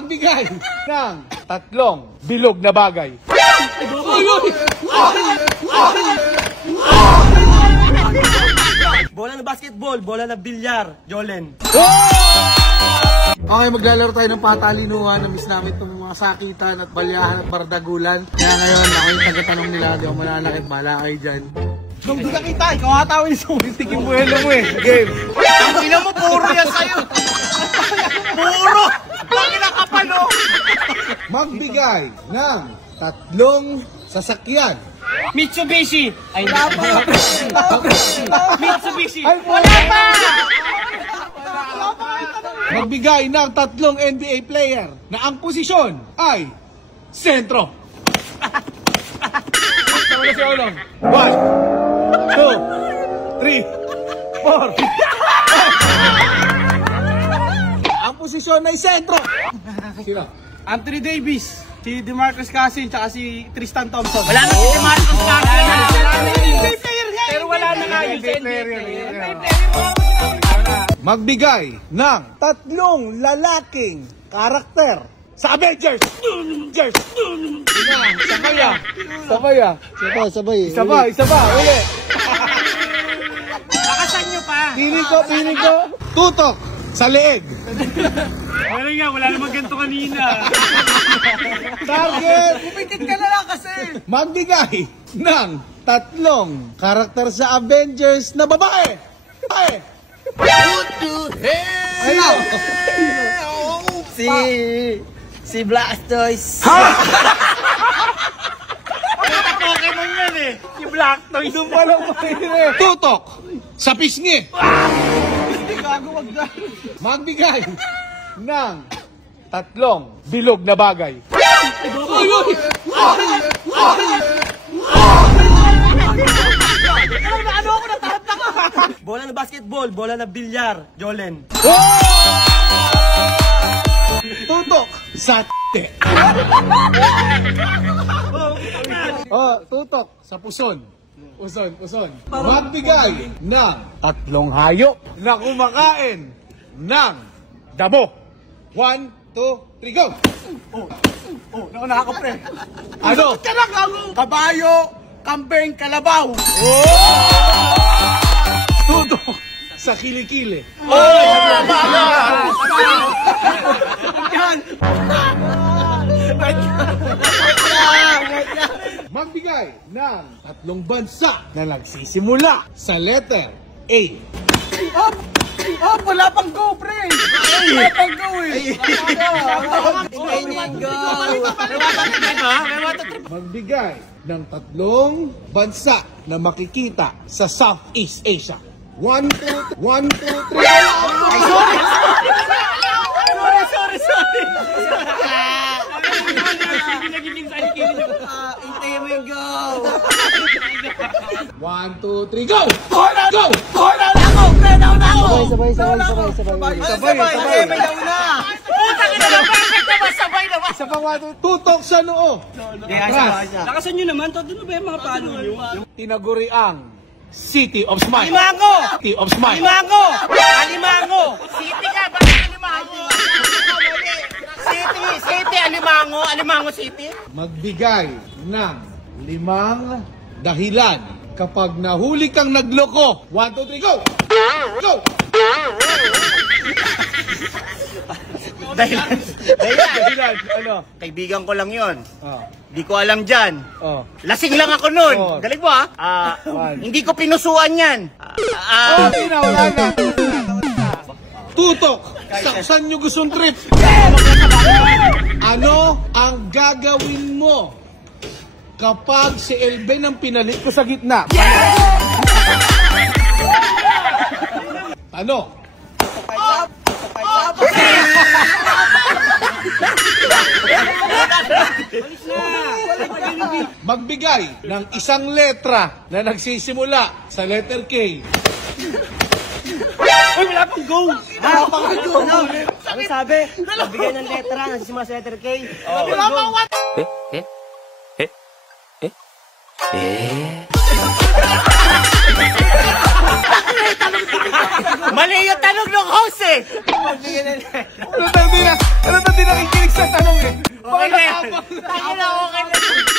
Magbigay ng tatlong bilog na bagay. Bola ng basketball, bola ng bilyar, Jolen. Okay, maglalaro tayo ng patalinuhan. Na-miss namin itong mga sakitan at balyahan at bardagulan. Kaya ngayon, ako yung tagatanong nila. Di ako mananakit, bahala kayo dyan. Kung di ka kita, ikaw hatawin sa Tiking buhelo mo eh. Game. ang ina mo, puro yan sa'yo. Puro! Bakit nakapalo? Magbigay ng tatlong sasakyan. Mitsubishi! Ay, Mitsubishi! Wala pa! Magbigay ng tatlong NBA player na ang posisyon ay sentro. Tama na si Olong. 1, 2, 3, 4. Ang posisyon ay sentro. Sino? Anthony Davis, si DeMarcus Cousins, tsaka si Tristan Thompson. Wala na si DeMarcus Cousins. Pero wala na nga yun sa NBA. Magbigay ng tatlong lalaking karakter sa Avengers. Sabay ah. Sabay. Isa ba? Uli. Lakasan nyo pa. Piling ko. Tutok sa leeg. Wala namang ganito kanina. Target. Pumitit ka na lang kasi. Magbigay ng tatlong karakter sa Avengers na babae. Ano? Si Blastoise. Pokemon yan eh. Si Blastoise. Doon pa lang mahirap. Tutok sa pisngi. Magbigay ng tatlong bilog na bagay. Bola ng basketball, bola ng bilyar, Jolen. Tutok sa tutok sa puson. Puson. Magbigay ng tatlong hayop na kumakain ng damo. 1, 2, 3, go! Nauna ako, pre. Ano? Kabayo, kambing, kalabaw. Tutok sa kilikili. Magbigay ng tatlong bansa na nagsisimula sa letter A. Wala pang go, pre. Wala pang go eh. Magbigay ng tatlong bansa na makikita sa Southeast Asia. 1, 2, 3. Sorry. Intay mo yung go. 1, 2, 3, go! Go! Nauna ako. Sabay. May nauna. Puta ka na, perfect naman. Sabay naman. Sa pangwato, tutok sa noo. Lakasan nyo naman. Ano ba yung mga paano nyo? Tinaguri ang City of Smile. Alimango! City of Smile. Alimango! City ka, bakit Alimango? City, Alimango City. Magbigay ng 5 dahilan kapag nahuli kang nagloko. 1, 2, 3, go! Go! Dahilan. Ano? Kaibigan ko lang yon. Oh. Di ko alam dyan. Oh. Lasing lang ako nun. Oh. Galing mo ha? Hindi ko pinusuan yan. Wala na. Tutok! Saksan nyo gustong trip. Ano ang gagawin mo kapag si Elben ang pinalit ko sa gitna? Ano? Magbigay ng isang letra na nagsisimula sa letter K. Uy, wala pang go! Wala pang go! Ano sabi? Magbigay ng letra, nasisimula sa letter K. Wala pang what? Mali yung tanong ng host eh! Ano tayo din nakikinig sa sa tanong eh. Okay na yan. Tayo na, okay na.